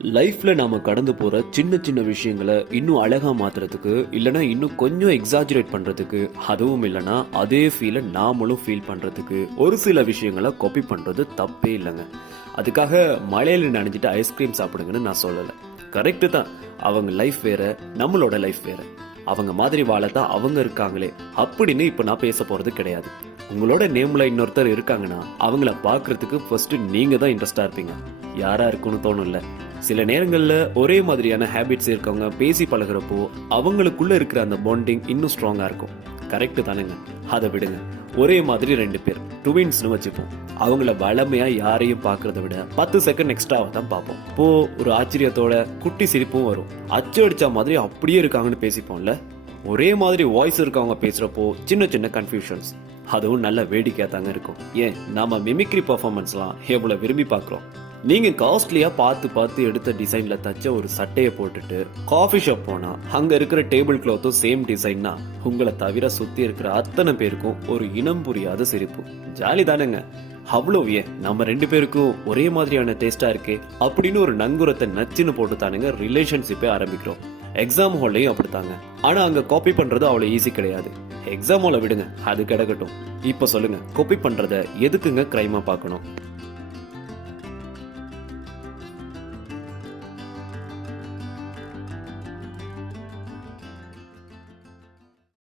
லைஃப்ல நாம கடந்து போற சின்ன சின்ன விஷயங்களை இன்னும் அழகா மாத்துறதுக்கு இல்லனா இன்னும் கொஞ்சம் எக்ஸாஜரேட் பண்றதுக்கு, அதுவும் இல்லனா அதே ஃபீலை நாமளும் ஃபீல் பண்றதுக்கு ஒரு சில விஷயங்களை காப்பி பண்றது தப்பே இல்லைங்க. அதுக்காக மழையில நனைஞ்சிட்டு ஐஸ்கிரீம் சாப்பிடுங்கன்னு நான் சொல்லல. கரெக்டு தான். அவங்க லைஃப் வேற, நம்மளோட லைஃப் வேற. அவங்க மாதிரி வாழத்தான் அவங்க இருக்காங்களே அப்படின்னு இப்ப நான் பேச போறது கிடையாது. உங்களோட நேம்ல இன்னொருத்தர் இருக்காங்கன்னா அவங்கள பாக்குறதுக்கு ஃபர்ஸ்ட் நீங்க தான் இன்ட்ரெஸ்டா இருப்பீங்க. யாரா இருக்குன்னு தோணும்ல. சில நேரங்கள்ல ஒரே மாதிரியான ஹேபிட்ஸ் இருக்கவங்க பேசி பழகுறப்போ அவங்களுக்குள்ள இருக்கிற அந்த பாண்டிங் இன்னும் ஸ்ட்ராங்கா இருக்கும். கரெக்ட் தானேங்க? அதை விடுங்க. ஒரே மாதிரி ரெண்டு பேர் ட்வின்ஸ்னு வச்சுப்போம். அவங்கள வளமையா யாரையும் பாக்குறத விட 10 செகண்ட் எக்ஸ்ட்ராவை தான் பார்ப்போம். இப்போ ஒரு ஆச்சரியத்தோட குட்டி சிரிப்பும் வரும். அச்சு அடிச்ச மாதிரி அப்படியே இருக்காங்கன்னு பேசிப்போம்ல. ஒரே மாதிரி வாய்ஸ் இருக்கவங்க பேசுறப்போ சின்ன சின்ன கன்ஃபியூஷன்ஸ், அதுவும் நல்ல வேடிக்கையா தாங்க இருக்கும். ஏன் நாம மிமிக்ரி பர்ஃபார்மன்ஸ்லாம் எவ்வளவு விரும்பி பார்க்குறோம். நீங்க காஸ்ட்லியா பார்த்து பார்த்து எடுத்த டிசைன்ல தச்ச ஒரு சட்டையை போட்டுட்டு காஃபி ஷாப் போனா அங்க இருக்கிற டேபிள் கிளாத்தும் சேம் டிசைன்னா உங்களை தவிர சுத்தி இருக்கிற அத்தனை பேருக்கும் ஒரு இனம் புரியாத சிரிப்பு. ஜாலி தானேங்க? அவ்வளவு ஏன் நம்ம ரெண்டு பேருக்கும் ஒரே மாதிரியான டேஸ்டா இருக்கே அப்படின்னு ஒரு நங்குரத்தை நச்சுன்னு போட்டு தானுங்க ரிலேஷன்ஷிப்பே ஆரம்பிக்கிறோம். எக்ஸாம் ஹால்லையும் அப்படித்தாங்க. ஆனா அங்க காப்பி பண்றது அவ்வளவு ஈஸி கிடையாது. எக்ஸாம் ஹாலை விடுங்க, அது கிடக்கட்டும். இப்ப சொல்லுங்க, காப்பி பண்றத எதுக்குங்க கிரைமா பார்க்கணும்?